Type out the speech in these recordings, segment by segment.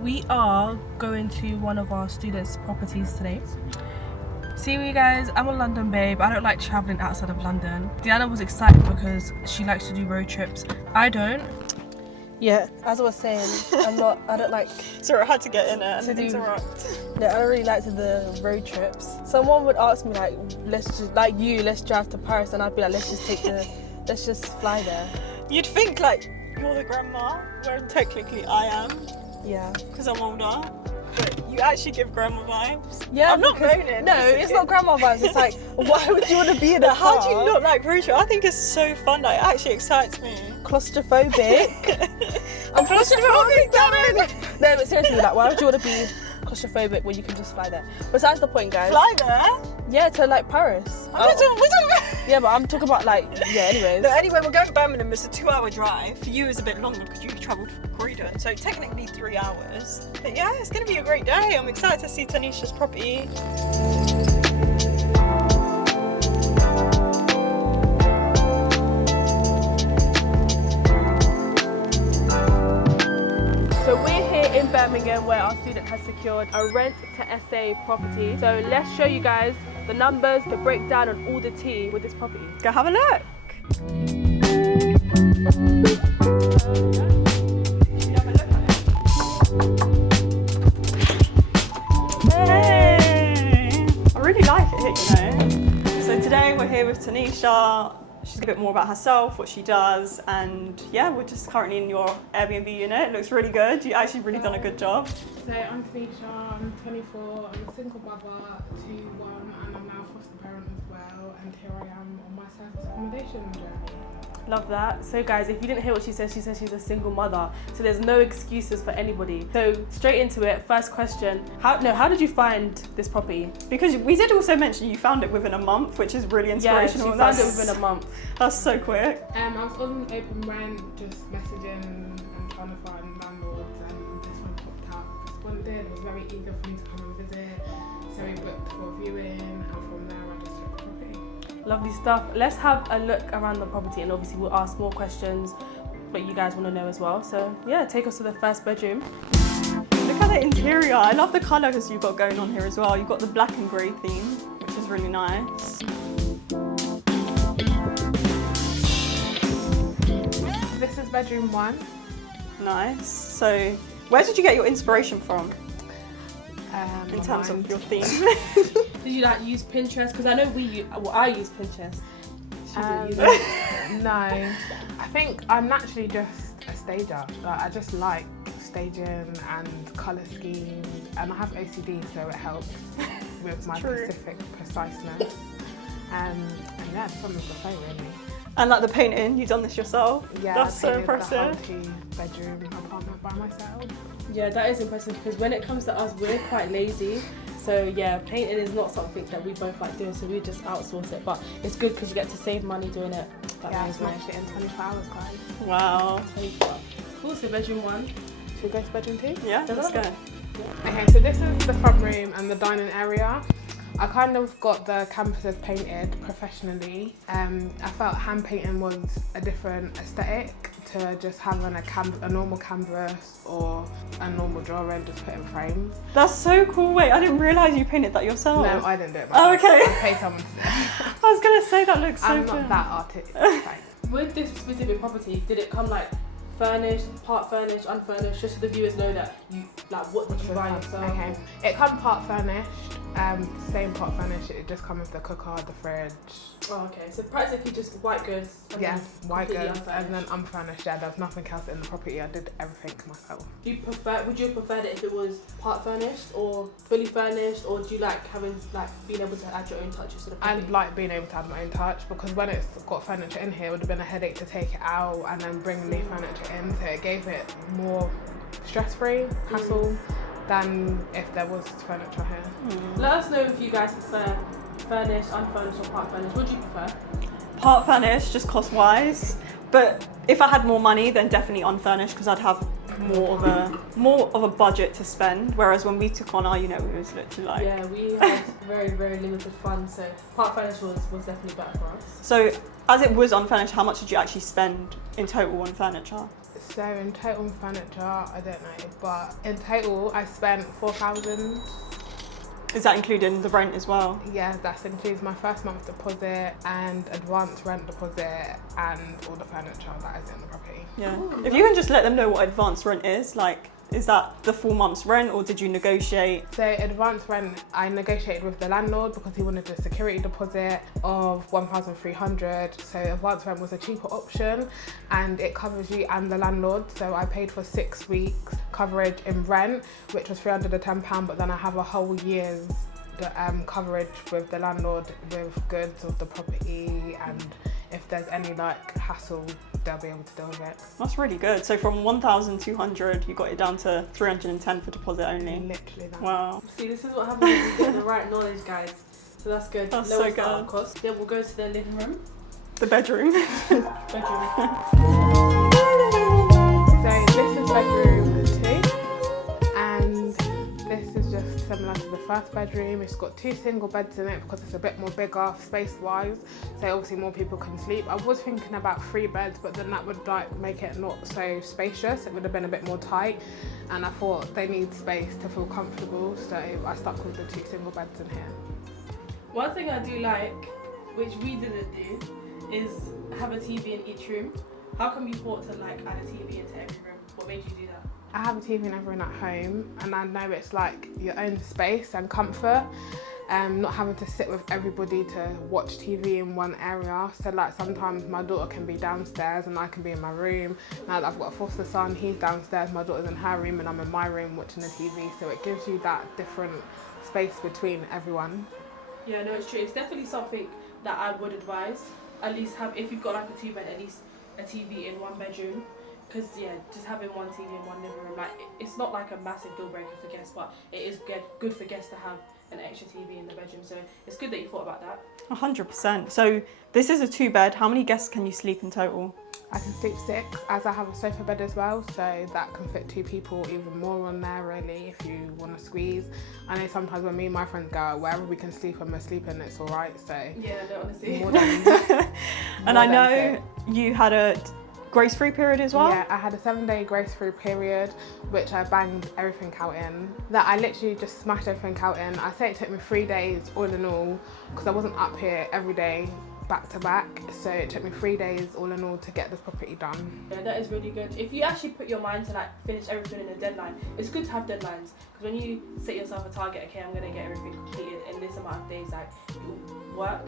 We are going to one of our students' properties today. See you guys, I'm a London babe. I don't like travelling outside of London. Diana was excited because she likes to do road trips. I don't. Yeah, as I was saying, I don't like... So I had to get in it to and interrupt. Yeah, I don't really like to do the road trips. Someone would ask me like, let's drive to Paris, and I'd be like, let's just fly there. You'd think like you're the grandma, where technically I am. Yeah. Because I'm older. But you actually give grandma vibes. Yeah, I'm not moaning. No, it's not grandma vibes. It's like, why would you want to be in a car? How do you not like road trip? I think it's so fun. Like, it actually excites me. Claustrophobic. I'm claustrophobic, damn it! No, but seriously, like, why would you want to be claustrophobic when you can just fly there? Besides the point, guys. Fly there? Yeah, to like Paris. We're talking Yeah, but I'm talking about like, yeah, anyways. No, anyway, we're going to Birmingham. It's a 2-hour drive. For you, it's a bit longer because you travelled from Croydon. So technically 3 hours. But yeah, it's going to be a great day. I'm excited to see Tanisha's property. So we're here in Birmingham where our student has secured a rent to SA property. So let's show you guys the numbers, the breakdown and all the tea with this property. Go have a look. Hey! I really like it here, you know. So today we're here with Tanisha. She's a bit more about herself, what she does, and yeah, we're just currently in your Airbnb unit. It looks really good. You actually really done a good job. So I'm Tanisha, I'm 24, I'm a single mother to one, and I'm now a foster parent as well, and here I am on my service accommodation journey. Love that. So guys, if you didn't hear what she said she's a single mother. So there's no excuses for anybody. So straight into it, first question. How did you find this property? Because we did also mention you found it within a month, which is really inspirational. Yeah, she found it within a month. That's so quick. I was on open rent, just messaging and trying to find landlords, and this one popped up. Responded, was very eager for me to come and visit. So we booked for a viewing, and from there I just took the property. Lovely stuff. Let's have a look around the property, and obviously we'll ask more questions that you guys want to know as well. So yeah, take us to the first bedroom. Look at the interior. I love the colours you've got going on here as well. You've got the black and grey theme, which is really nice. This is bedroom 1. Nice. So where did you get your inspiration from in My terms mind. of your theme? Did you like use Pinterest? Because I know I use Pinterest. She didn't use it. No, I think I'm naturally just a stager. Like, I just like staging and colour schemes, and I have OCD, so it helps with my specific preciseness. And yeah, just something to play really. And like the painting, you've done this yourself? Yeah, that's so I painted impressive. the whole 2-bedroom apartment by myself. Yeah, that is impressive because when it comes to us, we're quite lazy. So yeah, painting is not something that we both like doing, so we just outsource it. But it's good because you get to save money doing it. Yeah, I smashed it in 24 hours, guys. Wow. Cool, so bedroom 1. Should we go to bedroom 2? Yeah, let's go. Okay, so this is the front room and the dining area. I kind of got the canvases painted professionally. I felt hand painting was a different aesthetic to just having a normal canvas or a normal drawing just put in frames. That's so cool. Wait, I didn't realise you painted that yourself. No, I didn't do it Oh, myself. okay. I paid someone to do it. I was going to say that looks so I'm good. not that artistic. With this specific property, did it come like furnished, part furnished, unfurnished, just so the viewers know that you like what did you buy yourself? Okay, it comes part furnished. Same part furnished. It just comes with the cooker, the fridge. Oh, okay. So practically just white goods. and Yeah, then white completely goods, and then unfurnished. unfurnished. Yeah, there's nothing else in the property. I did everything myself. Would you have preferred it if it was part furnished or fully furnished, or do you like being able to add your own touches to the property? I like being able to add my own touch, because when it's got furniture in here, it would have been a headache to take it out and then bring new furniture in. So it gave it more stress-free, hassle, than if there was furniture here. Let us know if you guys prefer furnished, unfurnished, or part furnished. What do you prefer? Part furnished, just cost-wise. But if I had more money, then definitely unfurnished, because I'd have more of a budget to spend. Whereas when we took on our unit, it was literally like... Yeah, we had very, very limited funds, so part furnished was definitely better for us. So as it was unfurnished, how much did you actually spend in total on furniture? So in total furniture, I don't know, but in total I spent 4,000. Is that including the rent as well? Yeah, that includes my first month's deposit and advance rent deposit and all the furniture that is in the property. Yeah. If you can just let them know what advance rent is, like, is that the full month's rent or did you negotiate? So advance rent, I negotiated with the landlord because he wanted a security deposit of 1,300. So advance rent was a cheaper option and it covers you and the landlord. So I paid for 6 weeks coverage in rent, which was £310, but then I have a whole year's coverage with the landlord with goods of the property, and if there's any like hassle, they'll be able to deal with it. That's really good. So from 1,200, you got it down to 310 for deposit only. Literally that. Wow. See, this is what happens when you get the right knowledge, guys. So that's good. That's Lower so startup good. cost. Then we'll go to the living room. The bedroom. Bedroom. So this is bedroom 2, and this is just similar to the first bedroom. It's got 2 single beds in it because it's a bit more bigger space-wise, so obviously more people can sleep. I was thinking about 3 beds, but then that would like make it not so spacious. It would have been a bit more tight, and I thought they need space to feel comfortable, so I stuck with the 2 single beds in here. One thing I do like, which we didn't do, is have a TV in each room. How come you thought to like add a TV into every room? What made you do that? I have a TV in every room at home, and I know it's like your own space and comfort. Not having to sit with everybody to watch TV in one area. So like sometimes my daughter can be downstairs and I can be in my room. Now that I've got a foster son, he's downstairs, my daughter's in her room and I'm in my room watching the TV. So it gives you that different space between everyone. Yeah, no, it's true. It's definitely something that I would advise. At least have, if you've got like a 2-bed, at least a TV in one bedroom. Because yeah, just having one TV in one living room, like it's not like a massive deal breaker for guests, but it is good for guests to have an extra TV in the bedroom. So it's good that you thought about that. 100%. So this is a 2-bed. How many guests can you sleep in total? I can sleep 6, as I have a sofa bed as well, so that can fit 2 people, even more on there really if you want to squeeze. I know sometimes when me and my friends go out, wherever we can sleep and we're sleeping, it's alright. So Yeah, no, honestly. more than And more I than know 6. you had a grace-free period as well? Yeah, I had a 7-day grace-free period, which I banged everything out in. That I literally just smashed everything out in. I say it took me 3 days all in all, because I wasn't up here every day back to back, so it took me 3 days all in all to get this property done. Yeah, that is really good. If you actually put your mind to like finish everything in a deadline, it's good to have deadlines, because when you set yourself a target, okay, I'm gonna get everything completed in this amount of days, like you work.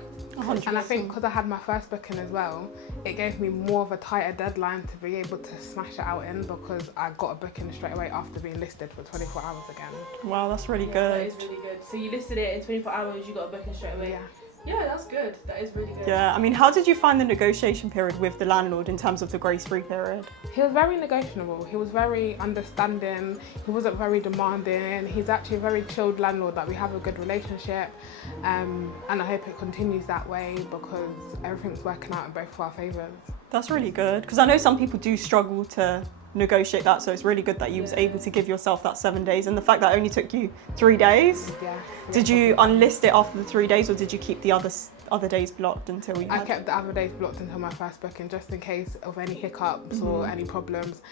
And I think because I had my first booking as well, it gave me more of a tighter deadline to be able to smash it out in, because I got a booking straight away after being listed for 24 hours again. Wow, that's really Yeah, good. that is really good. So you listed it in 24 hours, you got a booking straight away. Yeah. Yeah, that's good. That is really good. Yeah, I mean, how did you find the negotiation period with the landlord in terms of the grace-free period? He was very negotiable. He was very understanding. He wasn't very demanding. He's actually a very chilled landlord. Like, we have a good relationship, and I hope it continues that way because everything's working out in both of our favours. That's really good, because I know some people do struggle to negotiate that, so it's really good that you was able to give yourself that 7 days, and the fact that it only took you 3 days. Yeah. Did you unlist it after the 3 days, or did you keep the other days blocked until you I had... kept the other days blocked until my first booking, just in case of any hiccups or any problems,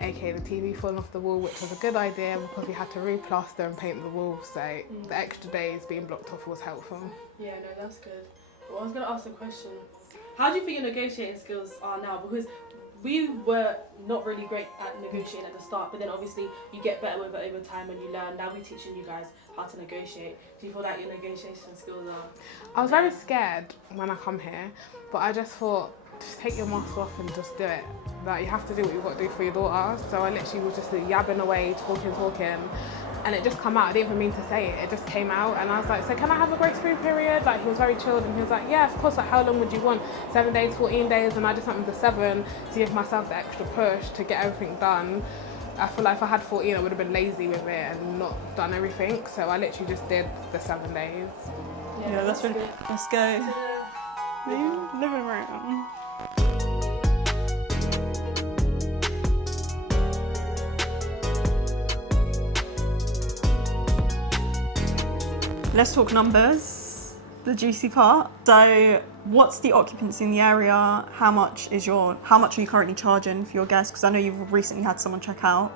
aka the TV falling off the wall, which was a good idea because we had to replaster and paint the walls, so the extra days being blocked off was helpful. Yeah, no, that's good. Well, I was going to ask a question. How do you think your negotiating skills are now? Because we were not really great at negotiating at the start, but then obviously you get better with it over time and you learn. Now we're teaching you guys how to negotiate. Do you feel like your negotiation skills are... I was very scared when I come here, but I just thought, just take your mask off and just do it. Like, you have to do what you've got to do for your daughter. So I literally was just yabbing away, talking, and it just come out. I didn't even mean to say it. It just came out, and I was like, so can I have a grace-free period? Like, he was very chilled, and he was like, yeah, of course. Like, how long would you want? 7 days, 14 days, and I just went with the 7 to give myself the extra push to get everything done. I feel like if I had 14, I would have been lazy with it and not done everything. So I literally just did the 7 days. Yeah, that's really... good. Let's go. Living room. Let's talk numbers. the juicy part. So what's the occupancy in the area? How much are you currently charging for your guests? Because I know you've recently had someone check out.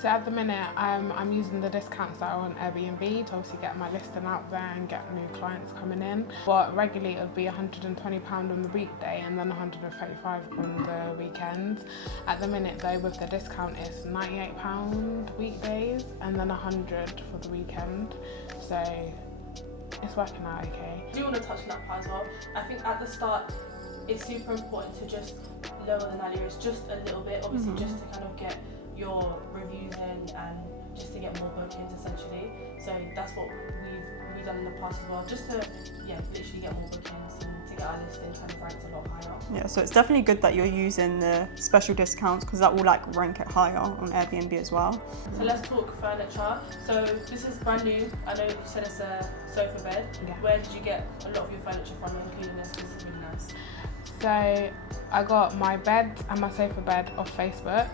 So at the minute, I'm using the discounts that are on Airbnb to obviously get my listing out there and get new clients coming in. But regularly it would be £120 on the weekday and then £135 on the weekends. At the minute though, with the discount, it's £98 weekdays and then £100 for the weekend. So it's working out okay. I do want to touch on that part as well. I think at the start, it's super important to just lower the night rates just a little bit, obviously just to kind of get your reviews in and just to get more bookings essentially. So that's what we've done in the past as well, just to literally get more bookings and to get our listing kind of ranked a lot higher up. Yeah, so it's definitely good that you're using the special discounts because that will like rank it higher on Airbnb as well. So let's talk furniture. So this is brand new. I know you said it's a sofa bed. Yeah. Where did you get a lot of your furniture from, including this? Because it's really nice. So I got my bed and my sofa bed off Facebook.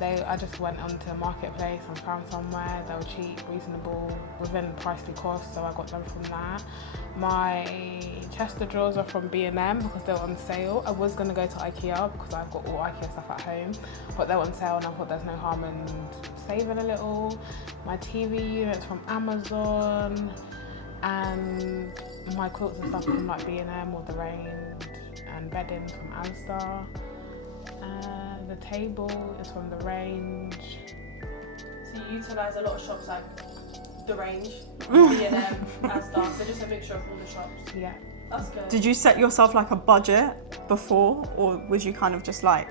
I just went onto the marketplace and found somewhere. They were cheap, reasonable, within pricely cost, so I got them from that. My chest of drawers are from B&M because they were on sale. I was going to go to IKEA because I've got all IKEA stuff at home, but they were on sale and I thought there's no harm in saving a little. My TV units from Amazon, and my quilts and stuff from like B&M or The Range, and beddings from Asda. The table is from The Range. So you utilise a lot of shops like The Range, B&M, Asda, so just a mixture of all the shops. Yeah. That's good. Did you set yourself like a budget before, or was you kind of just like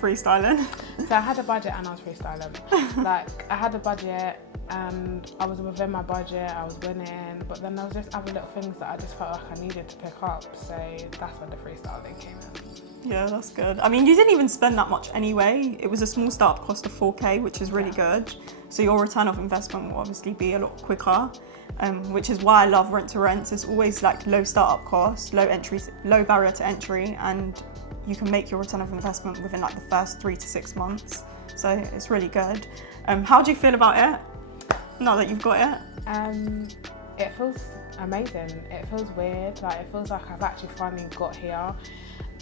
freestyling? So I had a budget and I was freestyling. Like I had a budget and I was within my budget, I was winning, but then there was just other little things that I just felt like I needed to pick up, so that's when the freestyling came in. Yeah, that's good. I mean, you didn't even spend that much anyway. It was a small startup cost of 4k, which is really good. So your return of investment will obviously be a lot quicker, which is why I love rent to rents. It's always like low startup cost, low barrier to entry, and you can make your return of investment within like the first 3 to 6 months. So it's really good. How do you feel about it now that you've got it? It feels amazing. It feels weird. Like it feels like I've actually finally got here.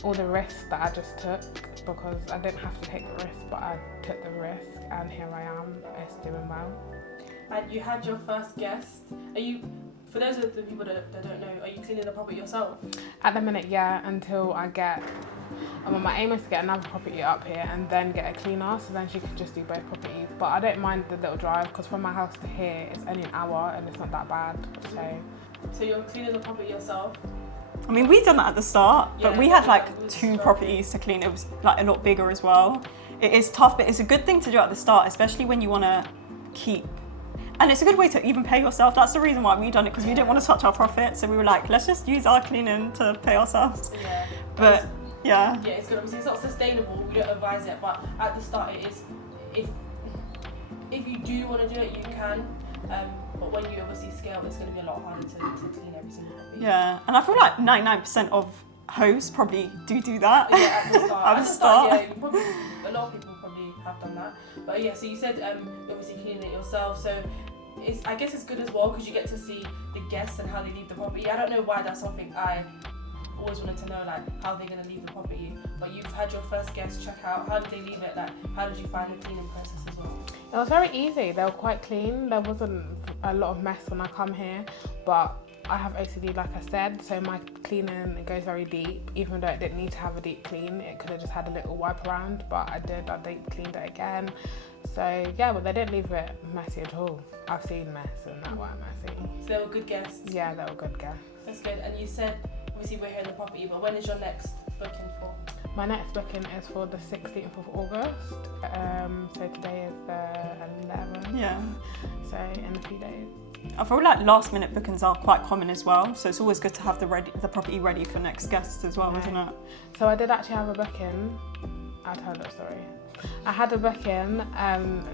All the risks that I just took, because I didn't have to take the risk, but I took the risk, and here I am. It's doing well. And you had your first guest. Are you, for those of the people that don't know, are you cleaning the property yourself? At the minute, yeah, until I get, my aim is to get another property up here and then get a cleaner, so then she can just do both properties. But I don't mind the little drive, because from my house to here, it's only an hour and it's not that bad, So you're cleaning the property yourself? I mean, we've done that at the start, but we had like 2 properties to clean. It was like a lot bigger as well. It is tough, but it's a good thing to do at the start, especially when you want to keep. And it's a good way to even pay yourself. That's the reason why we done it, because we didn't want to touch our profit. So we were like, let's just use our cleaning to pay ourselves. Yeah. But yeah, it's good. Obviously, it's not sustainable. We don't advise it, but at the start, it is. If you do want to do it, you can. But when you obviously scale, it's going to be a lot harder to clean every single property. Yeah, and I feel like 99% of hosts probably do that. Yeah, at the start. At the start. Yeah, a lot of people probably have done that. But yeah, so you said you're obviously cleaning it yourself, so I guess it's good as well because you get to see the guests and how they leave the property. I don't know why that's something I always wanted to know, like how they're going to leave the property. But you've had your first guest check out. How did they leave it? Like, how did you find the cleaning process as well? It was very easy. They were quite clean. There wasn't a lot of mess when I come here, but I have OCD, like I said, so my cleaning, it goes very deep. Even though it didn't need to have a deep clean, it could have just had a little wipe around, but I deep cleaned it again. So yeah, but they didn't leave it messy at all. I've seen mess and that weren't messy. So they were good guests? Yeah, they were good guests. That's good. And you said, obviously we're here in the property, but when is your next booking for? My next booking is for the 16th of August. So today is the 11th. Yeah. So in a few days. I feel like last minute bookings are quite common as well, so it's always good to have the property ready for next guests as well, isn't it? So I did actually have a booking. I'll tell that story. I had a booking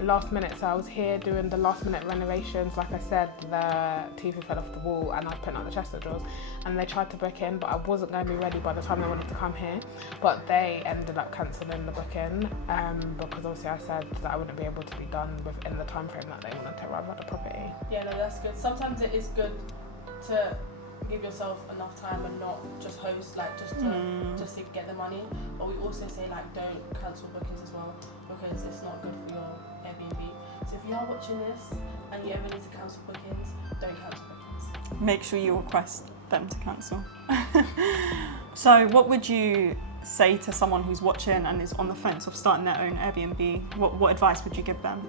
last minute, so I was here doing the last minute renovations. Like I said, the TV fell off the wall and I was putting out the chest of drawers, and they tried to book in, but I wasn't going to be ready by the time they wanted to come here. But they ended up cancelling the booking because obviously I said that I wouldn't be able to be done within the time frame that they wanted to arrive at the property. Yeah, no, that's good. Sometimes it is good to give yourself enough time and not just host, like just to get the money. But we also say like don't cancel bookings as well, because it's not good for your Airbnb. So if you are watching this and you ever need to cancel bookings, don't cancel bookings. Make sure you request them to cancel. So what would you say to someone who's watching and is on the fence of starting their own Airbnb? What advice would you give them?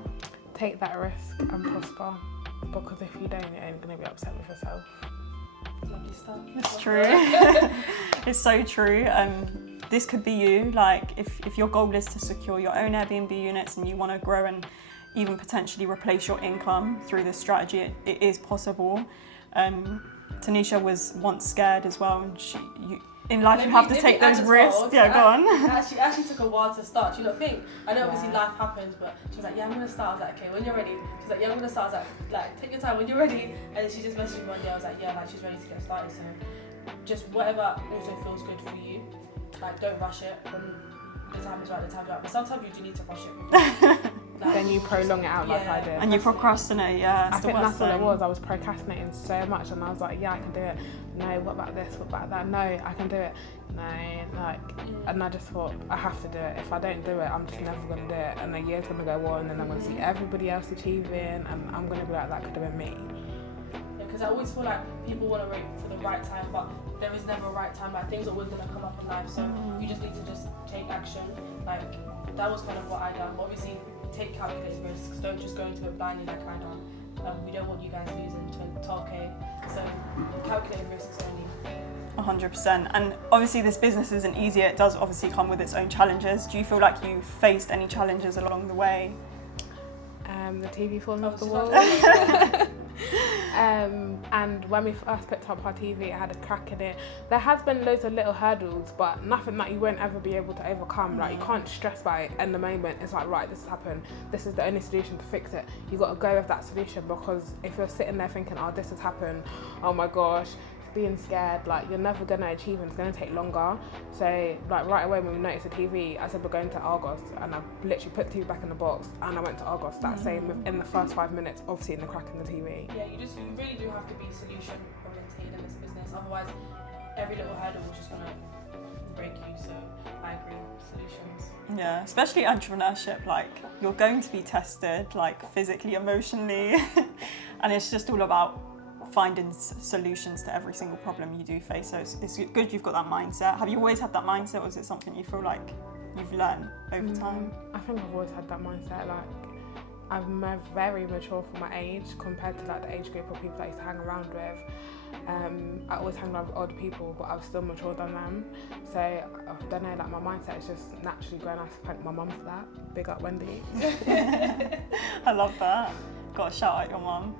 Take that risk and prosper, because if you don't, you're only going to be upset with yourself. Lovely stuff. It's true. It's so true. This could be you. Like if your goal is to secure your own Airbnb units and you want to grow and even potentially replace your income through this strategy, it is possible. Tanisha was once scared as well, and in life you have to take those risks. Yeah, go on. It actually took a while to start. Do you not think? I know obviously life happens, but she was like, yeah, I'm gonna start. I was like, okay, when you're ready. She's like, yeah, I'm gonna start. I was like, take your time when you're ready. And then she just messaged me one day. I was like, yeah, like she's ready to get started. So just whatever also feels good for you. Like don't rush it. When the time is right, the time is right. But sometimes you do need to rush it. Like, Then you prolong it out like I did. And you procrastinate, yeah. I think that's what it was. I was procrastinating so much, and I was like, yeah, I can do it. No, what about this? What about that? No, I can do it. No, and I just thought, I have to do it. If I don't do it, I'm just never going to do it. And the year's going to go on, and I'm going to see everybody else achieving, and I'm going to be like, that could have been me. Because I always feel like people want to wait for the right time, but there is never a right time. Like things are always going to come up in life, so you just need to just take action. Like that was kind of what I done. Obviously, take calculated risks. Don't just go into it blindly like I done. We don't want you guys losing 12k. So calculated risks only. 100%. And obviously this business isn't easy. It does obviously come with its own challenges. Do you feel like you faced any challenges along the way? The TV falling off the wall. And when we first picked up our TV, it had a crack in it. There has been loads of little hurdles, but nothing that you won't ever be able to overcome. Like you can't stress by it in the moment. It's like, right, this has happened. This is the only solution to fix it. You got to go with that solution, because if you're sitting there thinking, oh, this has happened, oh my gosh, being scared, like you're never gonna achieve, and it's gonna take longer. So like right away when we noticed the TV, I said we're going to Argos, and I literally put the TV back in the box and I went to Argos that same within the first 5 minutes of seeing the crack in the TV. Yeah, you really do have to be solution oriented in this business. Otherwise, every little hurdle is just gonna break you. So I agree, solutions. Yeah, especially entrepreneurship, like you're going to be tested, like physically, emotionally, and it's just all about finding solutions to every single problem you do face. So it's good you've got that mindset. Have you always had that mindset, or is it something you feel like you've learned over time? I think I've always had that mindset. Like I'm very mature for my age compared to like the age group of people I used to hang around with. I always hang around with older people, but I was still mature than them. So I don't know, like my mindset is just naturally growing. I have to thank my mum for that. Big up Wendy. I love that. Got to shout out your mum.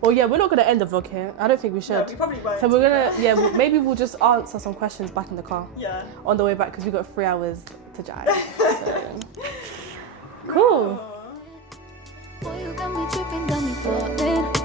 Well, yeah, we're not going to end the vlog here. I don't think we should. Yeah, we probably won't. So we're going to, maybe we'll just answer some questions back in the car. Yeah. On the way back, because we've got 3 hours to jive. So. Cool. Boy, you got me tripping, got me falling.